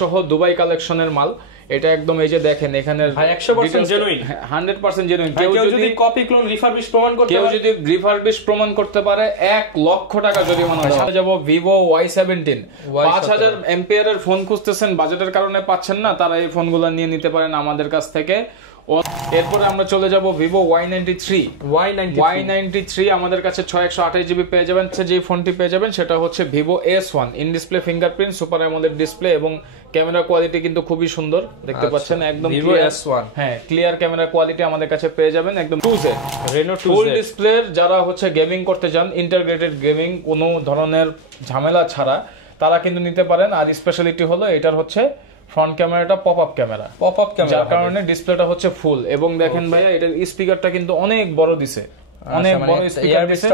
সহ দুবাই কালেকশনের মাল। এটা একদম এই যে দেখেন এখানে ভাই 100% জেনুইন, 100% জেনুইন। কেউ যদি কপি ক্লোন রিফারবিশ প্রমাণ করতে কেউ যদি রিফারবিশ প্রমাণ করতে পারে 1 লক্ষ টাকা জরিমানা দেওয়া হবে। যাব Vivo Y17 5000 এমপিআর ফোন খুঁজতেছেন, বাজেটের কারণে পাচ্ছেন না, তারা এই ফোনগুলো নিয়ে নিতে পারেন আমাদের কাছ থেকে। এরপরে আমরা চলে যাব Vivo Y93 আমাদের কাছে 6128GB পেয়ে যাবেন। যে ফোনটি পেয়ে যাবেন সেটা হচ্ছে Vivo S1 in display fingerprint super AMOLED display এবং ক্যামেরা কোয়ালিটি কিন্তু খুবই সুন্দর দেখতে পাচ্ছেন, একদম Vivo S1 হ্যাঁ ক্লিয়ার ক্যামেরা কোয়ালিটি আমাদের কাছে পেয়ে যাবেন একদম 2Z Reno 2Z ফুল ডিসপ্লের। যারা হচ্ছে গেমিং করতে চান, ইন্টিগ্রেটেড গেমিং কোনো ধরনের ঝামেলা ছাড়া, তারা কিন্তু নিতে পারেন। আর স্পেশালিটি হলো এটার হচ্ছে ফ্রন্ট ক্যামেরাটা পপ আপ ক্যামেরা, যার কারণে ডিসপ্লেটা হচ্ছে ফুল। এবং দেখেন ভাইয়া এটার স্পিকারটা কিন্তু অনেক বড় দিছে, অনেক বড় স্পিকার দিছে।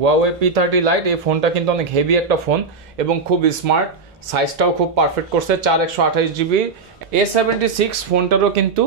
Huawei P30 Lite এই ফোনটা কিন্তু অনেক হেভি একটা ফোন এবং খুব স্মার্ট, সাইজটাও খুব পারফেক্ট করছে। 4128GB A76 ফোনটারও কিন্তু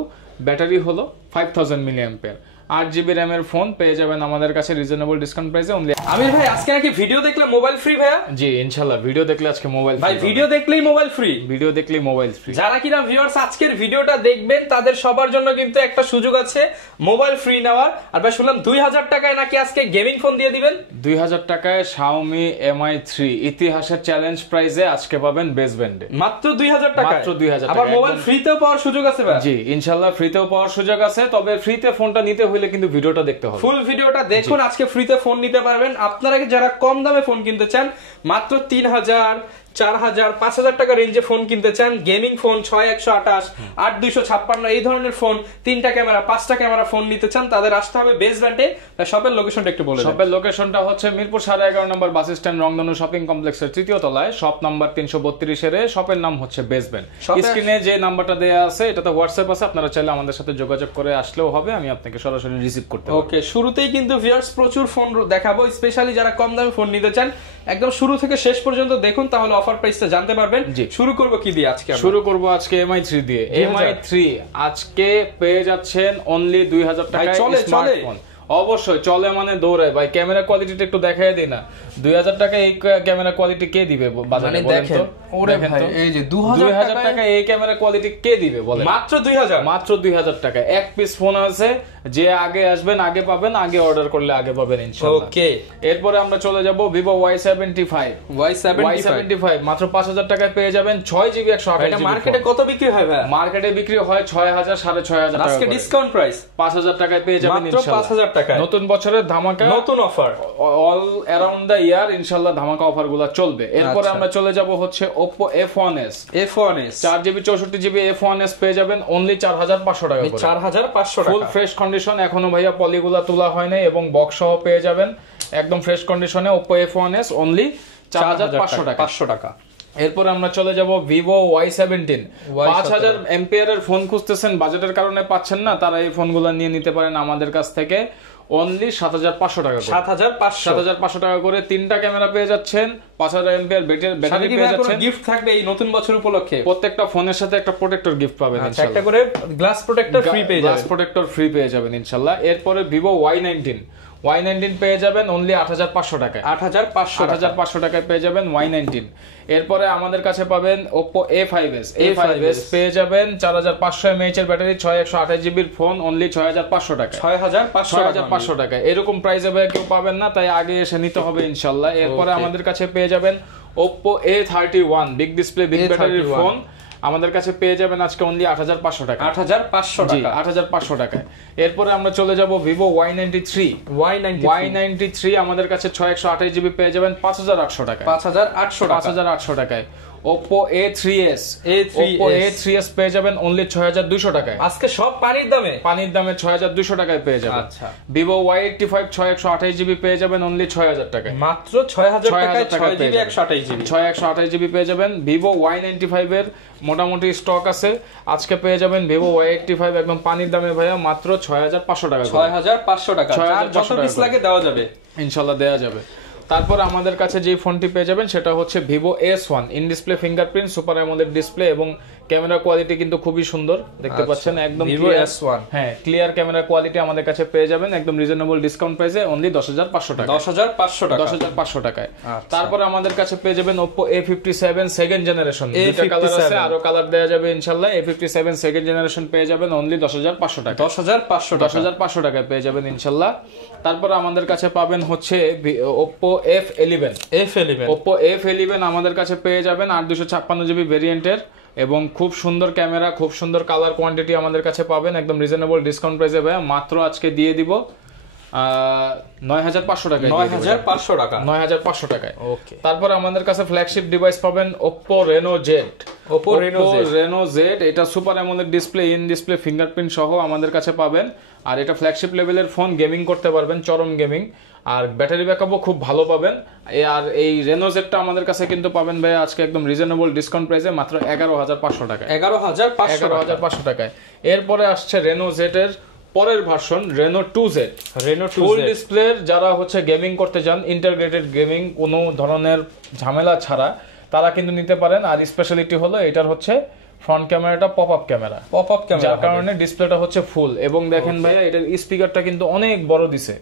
ব্যাটারি হলো 5000 mAh, 8GB RAM এর ফোন পেয়ে যাবেন আমাদের কাছে রিজনেবল ডিসকাউন্ট প্রাইসে অনলি। আমির ভাই আজকে নাকি ভিডিও দেখলে মোবাইল ফ্রি ভাইয়া? জি ইনশাআল্লাহ, ভিডিও দেখলে আজকে মোবাইল ফ্রি। ভাই ভিডিও দেখলেই মোবাইল ফ্রি? ভিডিও দেখলেই মোবাইল ফ্রি। যারা কিনা ভিউয়ার্স আজকের ভিডিওটা দেখবেন তাদের সবার জন্য কিন্তু একটা সুযোগ আছে মোবাইল ফ্রি নেওয়ার। আর ভাই শুনলাম 2000 টাকায় নাকি আজকে গেমিং ফোন দিয়ে দিবেন। 2000 টাকায় Xiaomi Mi3 ইতিহাসের চ্যালেঞ্জ প্রাইসে আজকে পাবেন বেস ব্যান্ডে মাত্র 2000 টাকা। মাত্র 2000 টাকা। আবার মোবাইল ফ্রিতেও পাওয়ার সুযোগ আছে ভাই? জি ইনশাআল্লাহ ফ্রিতেও পাওয়ার সুযোগ আছে, তবে ফ্রিতে ফোনটা নিতে হলে কিন্তু ভিডিওটা দেখতে হবে, ফুল ভিডিওটা দেখুন। আজকে ফ্রিতে ফোন নিতে পারবেন। আপনারা যারা কম দামে ফোন কিনতে চান, মাত্র 3000 4000 5000 টাকা রেঞ্জে ফোন কিনতে চান, গেমিং ফোন 6128 8256 এই ধরনের ফোন, 3টা ক্যামেরা 5টা ক্যামেরা ফোন নিতে চান, তাদের আসতে হবে বেস ব্র্যান্ডে। শপের লোকেশনটা একটু বলে দেন। শপের লোকেশনটা হচ্ছে মিরপুর 11.5 নম্বর বাস স্ট্যান্ড রংধনু শপিং কমপ্লেক্সের 3য় তলায়, শপ নাম্বার 332 এর। শপের নাম হচ্ছে বেস ব্র্যান্ড। স্ক্রিনে যে নাম্বারটা দেয়া আছে এটাতে হোয়াটসঅ্যাপ আছে, আপনারা চাইলে আমাদের সাথে যোগাযোগ করে আসলেও হবে, আমি আপনাকে সরাসরি রিসিভ করতে পারবো। ওকে, শুরুতেই কিন্তু ভিউয়ার্স প্রচুর ফোন দেখাবো, স্পেশালি যারা কম দামে ফোন নিতে চান একদম শুরু থেকে শেষ পর্যন্ত দেখুন, তাহলে অফার প্রাইসটা জানতে পারবেন। শুরু করব কি দিয়ে আজকে? শুরু করব আজকে Mi3 দিয়ে। Mi3 আজকে পেয়ে যাচ্ছেন অনলি 2000 টাকায় স্মার্টফোন। অবশ্যই চলে মানে দৌড়ায় ভাই। ক্যামেরা কোয়ালিটিটা একটু দেখায় দিই না, 2000 টাকা এই ক্যামেরা কোয়ালিটি কে দিবে বাজারে বলেন তো? ওরে ভাই এই যে 2000 টাকা এই ক্যামেরা কোয়ালিটি কে দিবে বলেন? মাত্র 2000, মাত্র 2000 টাকা। এক পিস ফোন আছে, যে আগে আসবেন আগে পাবেন, আগে অর্ডার করলে আগে পাবেন ইনশাআল্লাহ। ওকে, এরপরে আমরা চলে যাব Vivo Y75 মাত্র 5000 টাকায় পেয়ে যাবেন 6GB 128GB। এটা মার্কেটে কত বিক্রি হয় ভাই? মার্কেটে বিক্রি হয় 6000 6500 টাকা। আজকে ডিসকাউন্ট প্রাইস 5000 টাকায় পেয়ে যাবেন ইনশাআল্লাহ। মাত্র 5000 টাকায় নতুন বছরের ধামাকা, নতুন offer all around the year ইনশাআল্লাহ ধামাকা অফারগুলো চলবে। এরপরে আমরা চলে যাব হচ্ছে Oppo F1s 4GB 64GB F1s পেয়ে যাবেন অনলি 4500 টাকা করে। 4500 টাকা। ফুল ফ্রেশ কন্ডিশন, এখনো ভাইয়া পলিগুলা তোলা হয় নাই এবং বক্স সহ পেয়ে যাবেন একদম ফ্রেশ কন্ডিশনে Oppo F1s অনলি 4500 টাকা। 500 টাকা। এরপর আমরা চলে যাব Vivo Y17 5000 এমপিআর এর ফোন খুঁজতেছেন, বাজেটের কারণে পাচ্ছেন না, তারা এই ফোনগুলো নিয়ে নিতে পারেন আমাদের কাছ থেকে অনলি 7500 টাকা করে। 7500 টাকা করে 3টা ক্যামেরা পেয়ে যাচ্ছেন, 5000 এমপিআর ব্যাটারি পেয়ে যাচ্ছেন। গিফট থাকবে এই নতুন বছর উপলক্ষে, প্রত্যেকটা ফোনের সাথে একটা প্রোটেক্টর গিফট পাবেন ইনশাআল্লাহ। একটা করে গ্লাস প্রোটেক্টর ফ্রি পেয়ে যাবেন, গ্লাস প্রোটেক্টর ফ্রি পেয়ে যাবেন ইনশাআল্লাহ। এরপরে Vivo Y19 পেয়ে যাবেন অনলি 8500 টাকায়। 8500 টাকায় পেয়ে যাবেন Y19। এরপরে আমাদের কাছে পাবেন Oppo A5s পেয়ে যাবেন 4500 mAh এর ব্যাটারি, 6128GB এর ফোন অনলি 6500 টাকায়। 6500 টাকায়। এরকম প্রাইসে ভাই কেউ পাবেন না, তাই আগে এসে নিতে হবে ইনশাআল্লাহ। এরপরে আমাদের কাছে পেয়ে যাবেন Oppo A31 big display big ব্যাটারির ফোন, আমাদের কাছে পেয়ে যাবেন আজকে অনলি 8500 টাকা। 8500 টাকায়। এরপরে আমরা চলে যাব Vivo Y93 আমাদের কাছে 6128GB পেয়ে যাবেন 5800 টাকায়। 5800 টাকায়। Oppo A3s পেয়ে যাবেন অনলি 6200 টাকায়। আজকে সব পানির দামে 6200 টাকায় পেয়ে যাবেন। আচ্ছা, Vivo Y85 6128GB পেয়ে যাবেন অনলি 6000 টাকায়। মাত্র 6000 টাকায় 6GB 128GB পেয়ে যাবেন। Vivo Y95 এর মোটামুটি স্টক আছে, আজকে পেয়ে যাবেন Vivo Y85 একদম পানির দামে ভাইয়া মাত্র 6500 টাকা। 6500 টাকা। যত পিস লাগে দেওয়া যাবে ইনশাআল্লাহ, দেওয়া যাবে। তারপর আমাদের কাছে যে ফোনটি পেয়ে যাবেন সেটা হচ্ছে Vivo S1 in display fingerprint super AMOLED display এবং ক্যামেরা কোয়ালিটি কিন্তু খুবই সুন্দর দেখতে পাচ্ছেন একদম ভিভো S1 হ্যাঁ ক্লিয়ার ক্যামেরা কোয়ালিটি আমাদের কাছে পেয়ে যাবেন একদম রিজনেবল ডিসকাউন্ট প্রাইসে অনলি 10500 টাকা 10500 টাকা 10500 টাকায়। তারপর আমাদের কাছে পেয়ে যাবেন Oppo A57 সেকেন্ড জেনারেশন দুটো কালার আছে আরো কালার দেয়া যাবে ইনশাআল্লাহ A57 সেকেন্ড জেনারেশন পেয়ে যাবেন অনলি 10500 টাকা 10500 টাকায় পেয়ে যাবেন ইনশাআল্লাহ। তারপর আমাদের কাছে পাবেন হচ্ছে Oppo Oppo F11 আমাদের কাছে পেয়ে যাবেন 8256 জিবি ভেরিয়েন্টের এবং খুব সুন্দর ক্যামেরা খুব সুন্দর কালার কোয়ান্টিটি আমাদের কাছে পাবেন একদম রিজনেবল ডিসকাউন্ট প্রাইসে ভাই মাত্র আজকে দিয়ে দিব 9500 টাকায় 9500 টাকায়। ওকে তারপর আমাদের কাছে ফ্ল্যাগশিপ ডিভাইস পাবেন Oppo Reno Z এটা super AMOLED display in display fingerprint সহ আমাদের কাছে পাবেন আর এটা ফ্ল্যাগশিপ লেভেলের ফোন গেমিং করতে পারবেন চরম গেমিং আর ব্যাটারি ব্যাকআপও খুব ভালো পাবেন আর এই Reno Zটা আমাদের কাছে কিন্তু পাবেন ভাই আজকে একদম রিজনেবল ডিসকাউন্ট প্রাইসে মাত্র 11500 টাকায় 11500 টাকায়। এরপরে আসছে Reno Z এর পরের ভার্সন Reno 2Z ফুল ডিসপ্লের যারা হচ্ছে গেমিং করতে চান ইন্টিগ্রেটেড গেমিং কোনো ধরনের ঝামেলা ছাড়া তারা কিন্তু নিতে পারেন আর স্পেশালিটি হলো এটার হচ্ছে ফ্রন্ট ক্যামেরাটা পপ আপ ক্যামেরা যার কারণে ডিসপ্লেটা হচ্ছে ফুল এবং দেখেন ভাইয়া এটার স্পিকারটা কিন্তু অনেক বড় দিছে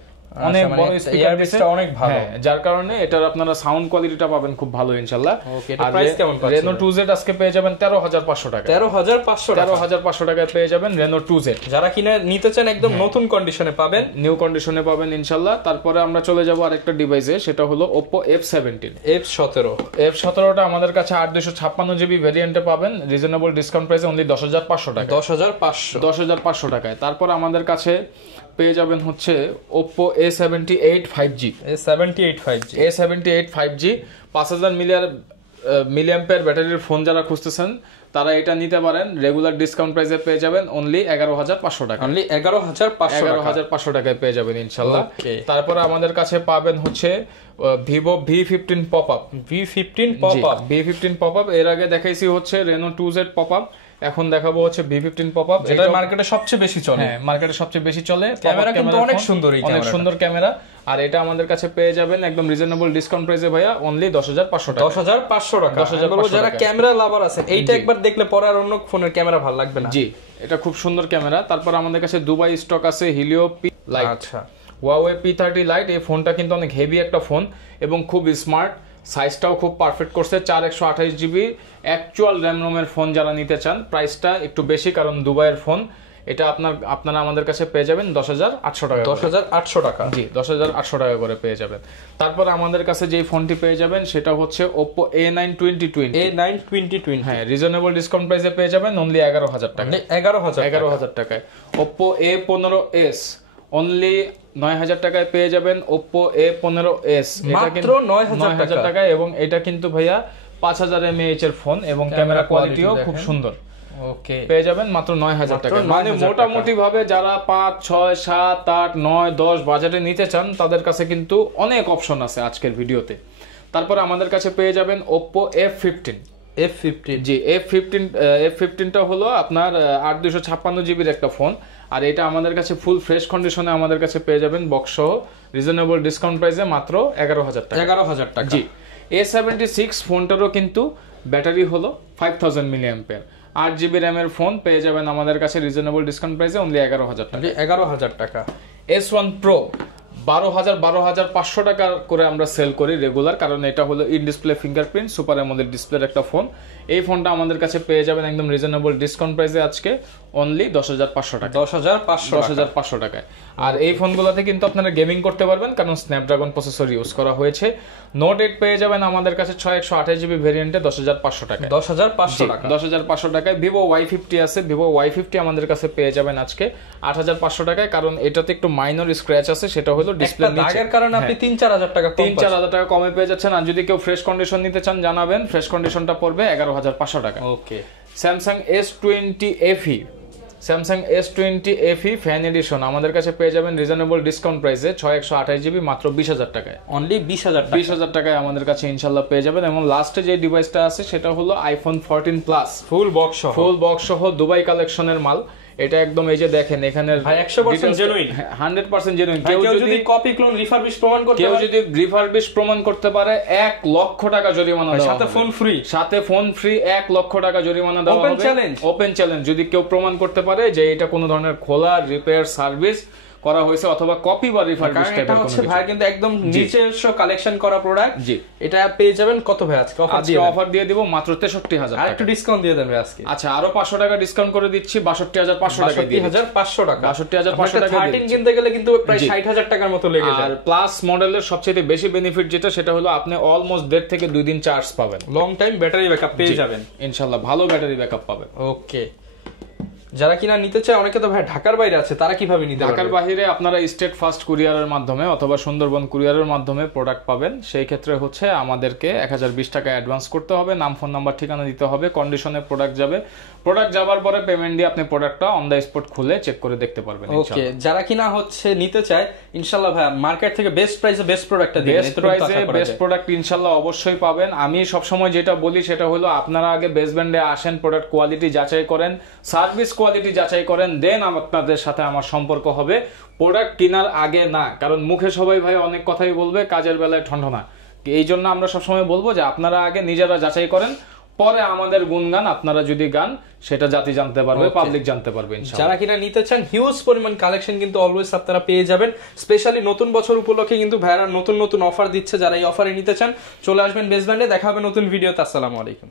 অনেক বড় স্পিকার দিছে অনেক ভালো যার কারণে এটার আপনারা সাউন্ড কোয়ালিটিটা পাবেন খুব ভালো ইনশাআল্লাহ। আর প্রাইস কেমন পাচ্ছেন Reno 2Z আজকে পেয়ে যাবেন 13500 টাকা 13500 টাকায় পেয়ে যাবেন Reno 2Z যারা কিনা নিতে চান একদম নতুন কন্ডিশনে পাবেন নিউ কন্ডিশনে পাবেন ইনশাআল্লাহ। তারপরে আমরা চলে যাব আরেকটা ডিভাইসে সেটা হলো Oppo F17টা আমাদের কাছে 8256 জিবি ভেরিয়েন্টে পাবেন রিজনেবল ডিসকাউন্ট প্রাইসে অনলি 10500 টাকা 10500 টাকায়। তারপর আমাদের কাছে পেয়ে যাবেন হচ্ছে Oppo A78 5G 5000 মিলিঅ্যাম্পিয়ার ব্যাটারির ফোন যারা খুঁজতেছেন তারা এটা নিতে পারেন রেগুলার ডিসকাউন্ট প্রাইসে পেয়ে যাবেন অনলি 11500 টাকা 11500 টাকায় পেয়ে যাবেন ইনশাআল্লাহ। তারপরে আমাদের কাছে পাবেন হচ্ছে Vivo V15 pop-up এর আগে দেখাইছি হচ্ছে Reno 2Z pop-up এখন দেখাবো হচ্ছে V15 pop-up যেটা মার্কেটে সবচেয়ে বেশি চলে হ্যাঁ মার্কেটে সবচেয়ে বেশি চলে ক্যামেরা কিন্তু অনেক সুন্দর অনেক সুন্দর ক্যামেরা আর এটা আমাদের কাছে পেয়ে যাবেন একদম রিজনেবল ডিসকাউন্ট প্রাইসে ভাইয়া অনলি 10500 টাকা 10500 টাকা যারা ক্যামেরা লাভার আছে এইটা একবার দেখলে পরে আর অন্য ফোনের ক্যামেরা ভালো লাগবে না জি এটা খুব সুন্দর ক্যামেরা। তারপর আমাদের কাছে দুবাই স্টক আছে Helio P Lite আচ্ছা Huawei P30 Lite এই ফোনটা কিন্তু অনেক হেভি একটা ফোন এবং খুব স্মার্ট সাইজটাও খুব পারফেক্ট করছে 4128 জিবি অ্যাকচুয়াল র্যাম রোমের ফোন যারা নিতে চান প্রাইসটা একটু বেশি কারণ দুবাইয়ের ফোন এটা আপনারা আমাদের কাছে পেয়ে যাবেন 10800 টাকা 10800 টাকা জি 10800 টাকা করে পেয়ে যাবেন। তারপর আমাদের কাছে যেই ফোনটি পেয়ে যাবেন সেটা হচ্ছে Oppo A9 2020 হ্যাঁ রিজনেবল ডিসকাউন্ট প্রাইসে পেয়ে যাবেন অনলি 11000 টাকা 11000 টাকায়। Oppo A15s অনলি 9000 টাকায় পেয়ে যাবেন Oppo A15s মাত্র 9000 টাকায় এবং এটা কিন্তু ভাইয়া 5000 mAh এর ফোন এবং ক্যামেরা কোয়ালিটিও খুব সুন্দর ওকে পেয়ে যাবেন মাত্র 9000 টাকা মানে মোটামুটি ভাবে যারা 5 6 7 8 9 10 বাজেটে নিতে চান তাদের কাছে কিন্তু অনেক অপশন আছে আজকের ভিডিওতে। তারপর আমাদের কাছে পেয়ে যাবেন Oppo F15 জি F15টা হলো আপনার 8256 জিবির একটা ফোন আর এটা আমাদের কাছে ফুল ফ্রেশ কন্ডিশনে আমাদের কাছে পেয়ে যাবেন বক্স সহ রিজনেবল ডিসকাউন্ট প্রাইসে মাত্র 11000 টাকা জি A76 ফোনটারও কিন্তু ব্যাটারি হলো 5000 মিলিঅ্যাম্পিয়ার 8 জিবি র্যামের ফোন পেয়ে যাবেন আমাদের কাছে রিজনেবল ডিসকাউন্ট প্রাইসে অনলি 11000 টাকা S1 Pro 12500 টাকা করে আমরা সেল করি রেগুলার কারণ এটা হলো in display fingerprint super AMOLED ডিসপ্লের একটা ফোন এই ফোনটা আমাদের কাছে পেয়ে যাবেন একদম রিজনেবল ডিসকাউন্ট প্রাইসে আজকে অনলি 10500 টাকা 10500 টাকায়। আর এই ফোনগুলোতে কিন্তু আপনারা গেমিং করতে পারবেন কারণ স্ন্যাপড্রাগন প্রসেসর ইউজ করা হয়েছে। নোট 8 পেয়ে যাবেন আমাদের কাছে 6128 জিবি ভেরিয়েন্টে 10500 টাকা 10500 টাকায়। Vivo Y50 আছে Vivo Y50 আমাদের কাছে পেয়ে যাবেন আজকে 8500 টাকায় কারণ এটাতে একটু মাইনর স্ক্র্যাচ আছে সেটা হলো ডিসপ্লে নিচে দাগের কারণে আপনি 3-4000 টাকা 3-4000 টাকা কমে পেয়ে যাচ্ছেন। আর যদি কেউ ফ্রেশ কন্ডিশন নিতে চান জানাবেন ফ্রেশ কন্ডিশনটা পড়বে 11500 টাকা ওকে। Samsung S20 FE fan addition আমাদের কাছে পেয়ে যাবেন রিজনেবল ডিসকাউন্ট প্রাইসে 6128 জিবি মাত্র 20000 টাকায় অনলি 20000 টাকায় আমাদের কাছে ইনশাআল্লাহ পেয়ে যাবেন। এবং লাস্টে যে ডিভাইসটা আছে সেটা হলো iPhone 14 প্লাস ফুল বক্স সহ দুবাই কালেকশনের মাল এটা একদম এই যে দেখেন এখানে ভাই 100% জেনুইন, 100% জেনুইন। কেউ যদি কপি ক্লোন রিফারবিশ প্রমাণ করতে কেউ পারে, যদি রিফারবিশ প্রমাণ করতে পারে 1 লক্ষ টাকা জরিমানা দেওয়া সাথে হবে। ফোন ফ্রি, সাথে ফোন ফ্রি, 1 লক্ষ টাকা জরিমানা দেওয়া হবে। ওপেন চ্যালেঞ্জ, ওপেন চ্যালেঞ্জ যদি কেউ প্রমাণ করতে পারে যে এটা কোনো ধরনের খোলা রিপেয়ার সার্ভিস করা হয়েছে অথবা কপি বা রিফারবিশ টাইপের কোনো কিছু। ভাই কিন্তু একদম নিজস্ব কালেকশন করা প্রোডাক্ট। জি, এটা পেয়ে যাবেন কত ভাই আজকে অফার দিয়ে দিব মাত্র 63000 টাকা। টাকা। একটু ডিসকাউন্ট দিয়ে দেন ভাই আজকে। আচ্ছা, আরো 500 টাকা ডিসকাউন্ট করে দিচ্ছি, 62500 টাকা দিয়ে দিচ্ছি। 62500 টাকা, 62500 টাকা 13 কিনতে গেলে কিন্তু প্রায় 60000 টাকার মতো লেগে যায়। আর প্লাস মডেলের সবচেয়ে বেশি বেনিফিট যেটা সেটা হলো আপনি অলমোস্ট 1.5 থেকে 2 দিন চার্জ পাবেন, লং টাইম ব্যাটারি ব্যাকআপ পেয়ে যাবেন ইনশাআল্লাহ, ভালো ব্যাটারি ব্যাকআপ পাবেন। ওকে, যারা কিনা নিতে চায়, অনেকে তো ভাই ঢাকার বাইরে আছে, তারা কিভাবে নিতে পারবে? ঢাকার বাইরে আপনারা স্টেট ফার্স্ট কুরিয়ারের মাধ্যমে অথবা সুন্দরবন কুরিয়ারের মাধ্যমে প্রোডাক্ট পাবেন। সেই ক্ষেত্রে হচ্ছে আমাদেরকে 1020 টাকা অ্যাডভান্স করতে হবে, নাম ফোন নাম্বার ঠিকানা দিতে হবে, কন্ডিশনে প্রোডাক্ট যাবে। প্রোডাক্ট যাবার পরে পেমেন্ট দিয়ে আপনি প্রোডাক্টটা অন দ্য স্পট খুলে চেক করে দেখতে পারবেন। ওকে, যারা কিনা হচ্ছে নিতে চায়, ইনশাআল্লাহ ভাই মার্কেট থেকে বেস্ট প্রাইসে বেস্ট প্রোডাক্টটা দিবেন। বেস্ট প্রাইসে বেস্ট প্রোডাক্ট ইনশাআল্লাহ অবশ্যই পাবেন। আমি সব সময় যেটা বলি সেটা হলো আপনারা আগে বেস্ট ব্র্যান্ডে আসেন, প্রোডাক্ট কোয়ালিটি যাচাই করেন, সার্ভিস কোয়ালিটি যাচাই করেন, দেন আপনাদের সাথে আমার সম্পর্ক হবে। প্রোডাক্ট কেনার আগে না, কারণ মুখে সবাই ভাই অনেক কথাই বলবে, কাজের বেলায় ঠন্ডনা। এই জন্য আমরা সবসময় বলবো যে আপনারা আগে নিজেরা যাচাই করেন, পরে আমাদের গুণগান আপনারা যদি গান সেটা জাতি জানতে পারবে, পাবলিক জানতে পারবে ইনশাআল্লাহ। যারা কিনা নিতে চান, হিউজ পরিমাণ কালেকশন কিন্তু অলওয়েজ আপনারা পেয়ে যাবেন। স্পেশালি নতুন বছর উপলক্ষে কিন্তু ভাইরা নতুন নতুন অফার দিচ্ছে। যারা এই অফারে নিতে চান চলে আসবেন বেস্ট ব্র্যান্ডে। দেখা হবে নতুন ভিডিওতে। আসসালামু আলাইকুম।